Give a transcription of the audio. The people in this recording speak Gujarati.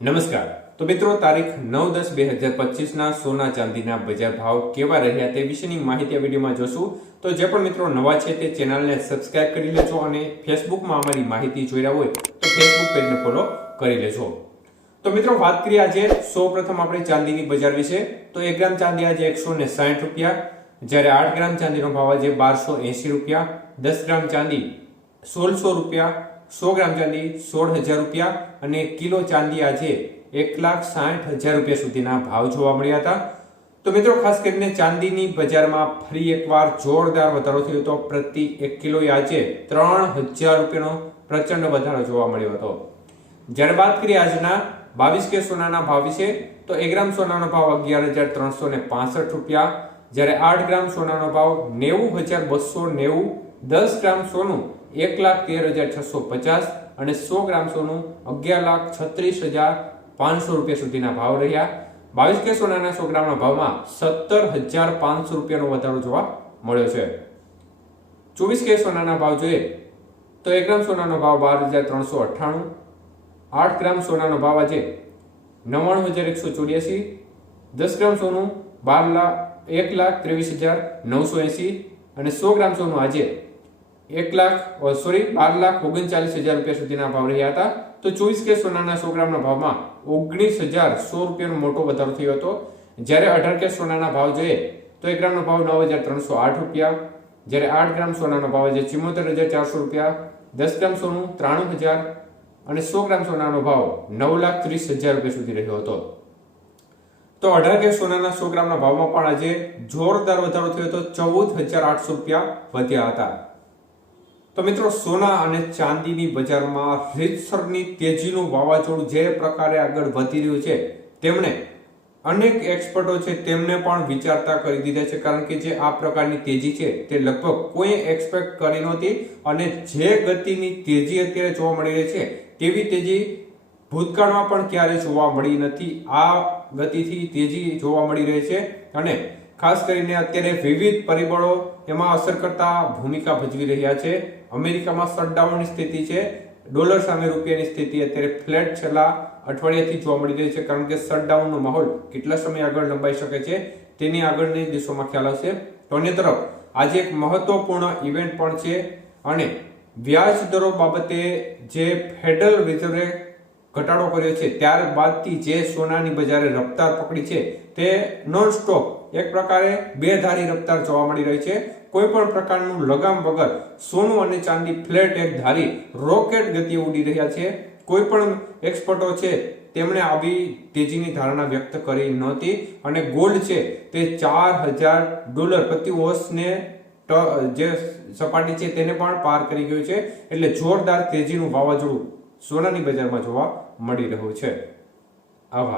નમસ્કાર. તો મિત્રો, તારીખ 9/10/2025 ના સોના ચાંદીના બજાર ભાવ કેવા રહ્યા તે વિશેની માહિતી આ વિડીયોમાં જોશું. તો જે પણ મિત્રો નવા છે તે ચેનલને સબસ્ક્રાઇબ કરી લેજો અને ફેસબુકમાં અમારી માહિતી જોઈ રહ્યા હોય તો ફેસબુક પેજને ફોલો કરી લેજો. તો મિત્રો, વાત કરીએ આજે સૌપ્રથમ આપણે ચાંદીની બજાર વિશે. તો 1 ગ્રામ ચાંદી આજે 160 રૂપિયા, જ્યારે 8 ગ્રામ ચાંદીનો ભાવ આજે 1280 રૂપિયા, 10 ગ્રામ ચાંદી 1600 રૂપિયા, 100 ગ્રામ ચાંદી 16,000 રૂપિયા અને કિલો ચાંદી આજે 1,60,000 રૂપિયા સુધીના ભાવ જોવા મળ્યા હતા. તો મિત્રો, ખાસ કરીને ચાંદીની બજારમાં ફરી એકવાર જોરદાર વધારો થયો હતો. પ્રતિ 1 કિલોએ આજે 3,000 રૂપિયાનો પ્રચંડ વધારો જોવા મળ્યો હતો. જ્યારે વાત કરીએ આજના 22 કે સોનાના ભાવ વિશે, તો 1 ગ્રામ સોનાનો ભાવ 11,365 રૂપિયા, જ્યારે 8 ગ્રામ સોનાનો ભાવ 90,290, 10 ગ્રામ સોનું 1,13,650 અને 100 ગ્રામ સોનું 11,36,500 રૂપિયા સુધીના ભાવ રહ્યા. 22 કે સોનાના 100 ગ્રામના ભાવમાં 17,500 રૂપિયાનો વધારો જોવા મળ્યો છે. 24 કે સોનાના ભાવ જોઈએ તો 1 ગ્રામ સોનાનો ભાવ 12,398, 8 ગ્રામ સોનાનો ભાવ આજે 99,184, 10 ગ્રામ સોનું 1,23,980 અને 100 ગ્રામ સોનું આજે 12,39,000 રૂપિયા સુધીના ભાવ રહ્યા હતા. તો 24 કે સોનાના 100 ગ્રામના ભાવમાં 19,100 રૂપિયાનો મોટો વધારો થયો હતો. જ્યારે 18 કે સોનાના ભાવ જોઈએ તો 1 ગ્રામનો ભાવ 9,308 રૂપિયા, જ્યારે 8 ગ્રામ સોનાનો ભાવ આજે 74,400 રૂપિયા, 10 ગ્રામ સોનું 93,000 અને 100 ગ્રામ સોનાનો ભાવ 9,30,000 રૂપિયા સુધી રહ્યો હતો. તો 18 કે સોનાના 100 ગ્રામના ભાવમાં પણ આજે જોરદાર વધારો થયો હતો. 14,800 રૂપિયા વધ્યા હતા. તો મિત્રો, સોના અને ચાંદીની બજારમાં રીતસરની તેજીનું વાવાઝોડું જે પ્રકારે આગળ વધી રહ્યું છે તેમણે અનેક એક્સપર્ટો છે તેમને પણ વિચારતા કરી દીધા છે, કારણ કે જે આ પ્રકારની તેજી છે તે લગભગ કોઈ એક્સપેક્ટ કરી નહોતી અને જે ગતિની તેજી અત્યારે જોવા મળી રહી છે તેવી તેજી ભૂતકાળમાં પણ ક્યારે જોવા મળી નથી. આ ગતિથી તેજી જોવા મળી રહી છે અને ખાસ કરીને અત્યારે વિવિધ પરિબળો એમાં અસર કરતા ભૂમિકા ભજવી રહ્યા છે. અમેરિકામાં શટડાઉનની સ્થિતિ છે, ડોલર સામે રૂપિયાની સ્થિતિ અત્યારે ફ્લેટ છેલ્લા અઠવાડિયાથી જોવા મળી રહી છે, કારણ કે શટડાઉનનો માહોલ કેટલા સમય આગળ લંબાઈ શકે છે તેની આગળની દિવસોમાં ખ્યાલ આવશે. તો અન્ય તરફ આજે એક મહત્વપૂર્ણ ઇવેન્ટ પણ છે અને વ્યાજ દરો બાબતે જે ફેડરલ રિઝર્વે ઘટાડો કર્યો છે ત્યારબાદથી જે સોનાની બજારે રફતાર પકડી છે તે નોન સ્ટોપ એક પ્રકારે બે ધારી રફતાર જોવા મળી રહી છે. કોઈ પણ પ્રકારનું લગામ વગર સોનું અને ચાંદી ફ્લેટ એક ધારી રોકેટ ગતિએ ઉડી રહ્યા છે. કોઈ પણ એક્સપર્ટો છે તેમણે આવી તેજીની ધારણા વ્યક્ત કરી નહોતી અને ગોલ્ડ છે તે $4,000 પ્રતિ ઓન્સને જે સપાટી છે તેને પણ પાર કરી ગયું છે. એટલે જોરદાર તેજીનું વાવાઝોડું સોનાની બજારમાં જોવા મળી રહ્યું છે. આભાર.